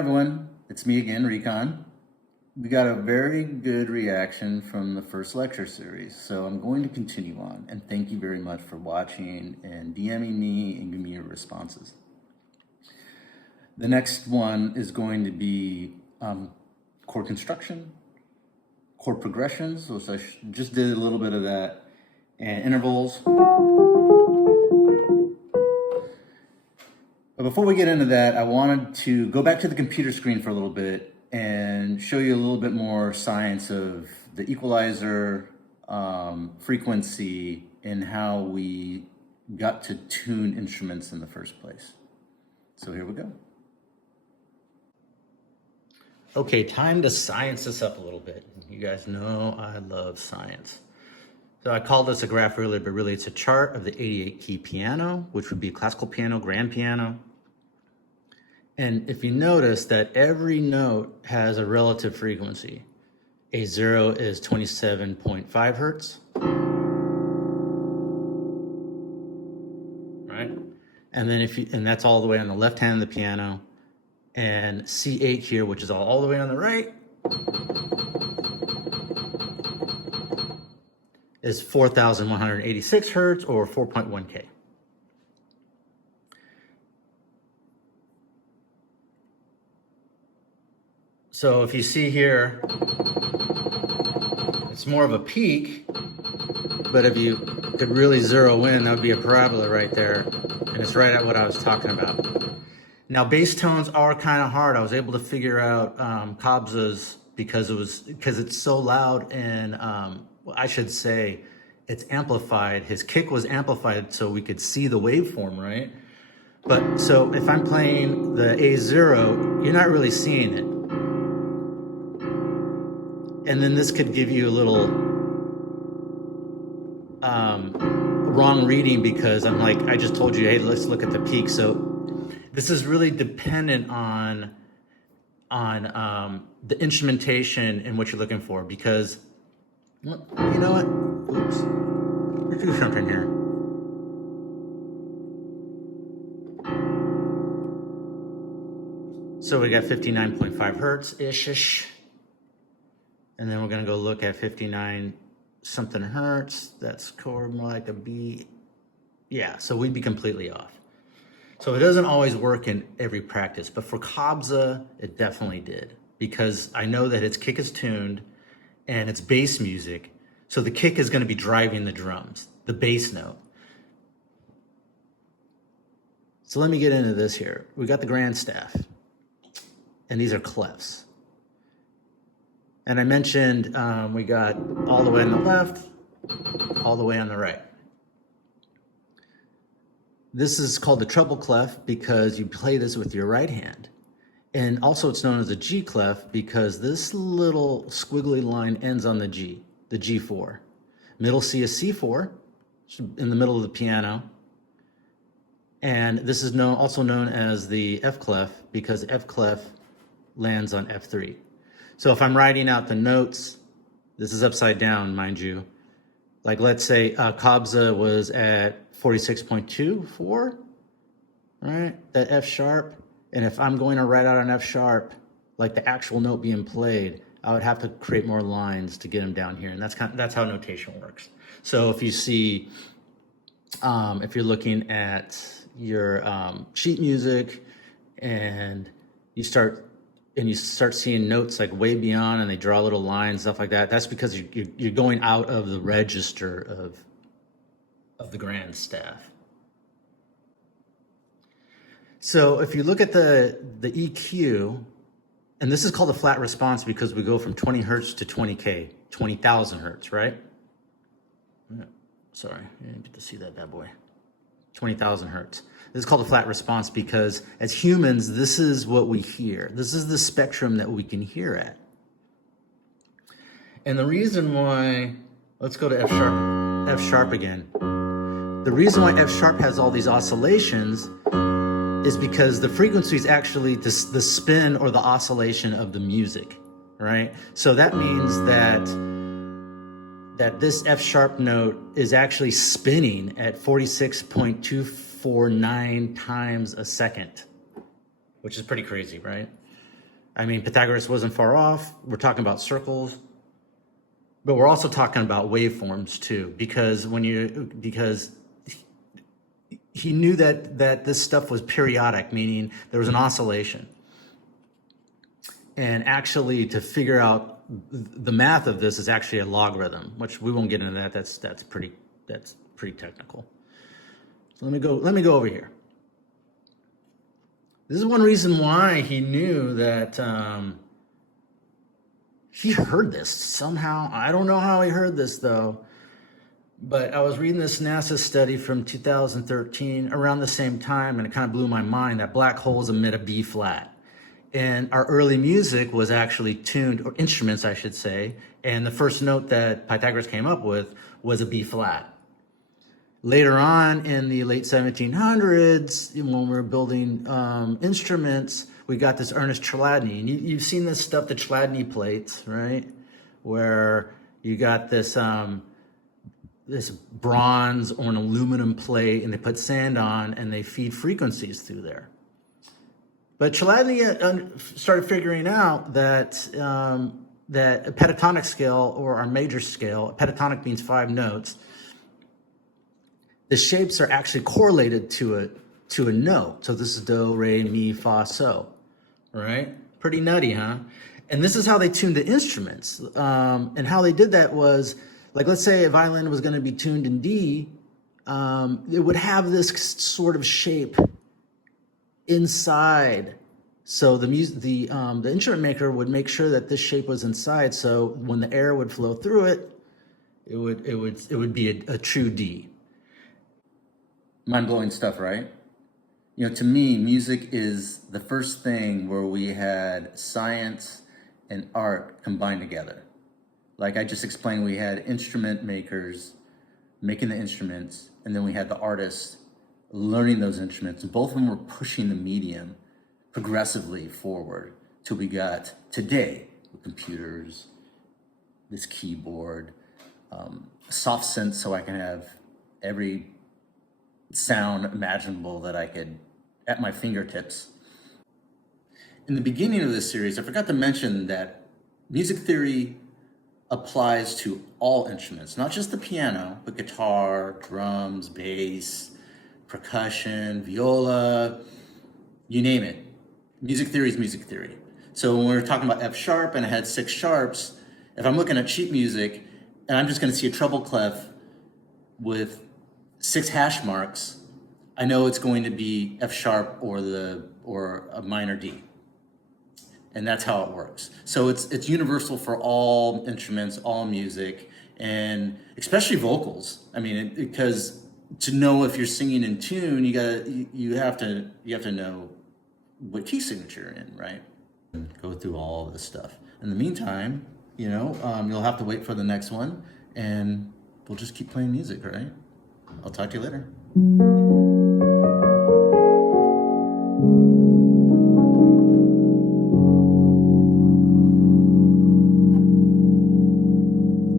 everyone, it's me again, Recon. We got a very good reaction from the first lecture series, so I'm going to continue on, and thank you very much for watching and DMing me and giving me your responses. The next one is going to be chord construction, chord progressions, which I just did a little bit of that, and intervals. But before we get into that, I wanted to go back to the computer screen for a little bit and show you a little bit more science of the equalizer, frequency, and how we got to tune instruments in the first place. So here we go. Okay, time to science this up a little bit. You guys know I love science. So I called this a graph earlier, but really it's a chart of the 88 key piano, which would be a classical piano, grand piano. And if you notice that every note has a relative frequency. A0 is 27.5 hertz. Right? And then and that's all the way on the left hand of the piano. And C8 here, which is all the way on the right, is 4,186 hertz or 4.1 K. So if you see here, it's more of a peak, but if you could really zero in, that would be a parabola right there. And it's right at what I was talking about. Now bass tones are kind of hard. I was able to figure out Kobza's because it's so loud, and I should say it's amplified. His kick was amplified so we could see the waveform, right? But so if I'm playing the A0, you're not really seeing it. And then this could give you a little wrong reading because I'm like, I just told you, hey, let's look at the peak. So this is really dependent on the instrumentation and what you're looking for, because, well, you know what? Oops, there's do something here. So we got 59.5 hertz-ish. And then we're gonna go look at 59 something hertz. That's chord more like a B. Yeah, so we'd be completely off. So it doesn't always work in every practice, but for Kobza, it definitely did, because I know that its kick is tuned and it's bass music. So the kick is gonna be driving the drums, the bass note. So let me get into this here. We got the grand staff, and these are clefs. And I mentioned we got all the way on the left, all the way on the right. This is called the treble clef because you play this with your right hand. And also it's known as a G clef because this little squiggly line ends on the G, the G4. Middle C is C4, in the middle of the piano. And this is also known as the F clef because F clef lands on F3. So if I'm writing out the notes, this is upside down, mind you. Like let's say Kobza was at 46.24, right? That F sharp. And if I'm going to write out an F sharp, like the actual note being played, I would have to create more lines to get them down here. And that's how notation works. So if you see, if you're looking at your sheet music and you start seeing notes like way beyond and they draw little lines, stuff like that, that's because you're going out of the register of the grand staff. So if you look at the EQ, and this is called a flat response because we go from 20 hertz to 20K, 20,000 hertz, right? Sorry, I didn't get to see that bad boy. 20,000 hertz. This is called a flat response because as humans, this is what we hear. This is the spectrum that we can hear at. And the reason why, let's go to F sharp again. The reason why F sharp has all these oscillations is because the frequency is actually the spin or the oscillation of the music, right? So that means that this F sharp note is actually spinning at 46.249 times a second, which is pretty crazy, right? I mean, Pythagoras wasn't far off. We're talking about circles, but we're also talking about waveforms too, because he knew that this stuff was periodic, meaning there was an oscillation. And actually, to figure out the math of this is actually a logarithm, which we won't get into that. That's pretty technical. So let me go over here. This is one reason why he knew that he heard this somehow. I don't know how he heard this though, but I was reading this NASA study from 2013 around the same time, and it kind of blew my mind that black holes emit a B flat. And our early music was actually tuned, or instruments I should say, and the first note that Pythagoras came up with was a B flat. Later on in the late 1700s, when we were building instruments, we got this Ernest Chladni. And you've seen this stuff, the Chladni plates, right? Where you got this, this bronze or an aluminum plate, and they put sand on, and they feed frequencies through there. But Chladni started figuring out that that a pentatonic scale, or our major scale, pentatonic means 5 notes, the shapes are actually correlated to a note. So this is do, re, mi, fa, so, right? Pretty nutty, huh? And this is how they tuned the instruments. And how they did that was, like, let's say a violin was going to be tuned in D, it would have this sort of shape inside. So the instrument maker would make sure that this shape was inside. So when the air would flow through it, it would be a true D. Mind-blowing stuff, right? You know, to me, music is the first thing where we had science and art combined together. Like I just explained, we had instrument makers making the instruments, and then we had the artists learning those instruments. And both of them were pushing the medium progressively forward till we got today with computers, this keyboard, soft synth, so I can have every sound imaginable that I could at my fingertips. In the beginning of this series, I forgot to mention that music theory applies to all instruments, not just the piano, but guitar, drums, bass, percussion, viola, you name it. Music theory is music theory. So when we were talking about F sharp and I had 6 sharps, if I'm looking at sheet music and I'm just going to see a treble clef with 6 hash marks, I know it's going to be F sharp or a minor D. And that's how it works. So it's universal for all instruments, all music, and especially vocals. I mean, because to know if you're singing in tune, you have to know what key signature you're in, right? And go through all of this stuff. In the meantime, you know, you'll have to wait for the next one, and we'll just keep playing music, right? I'll talk to you later.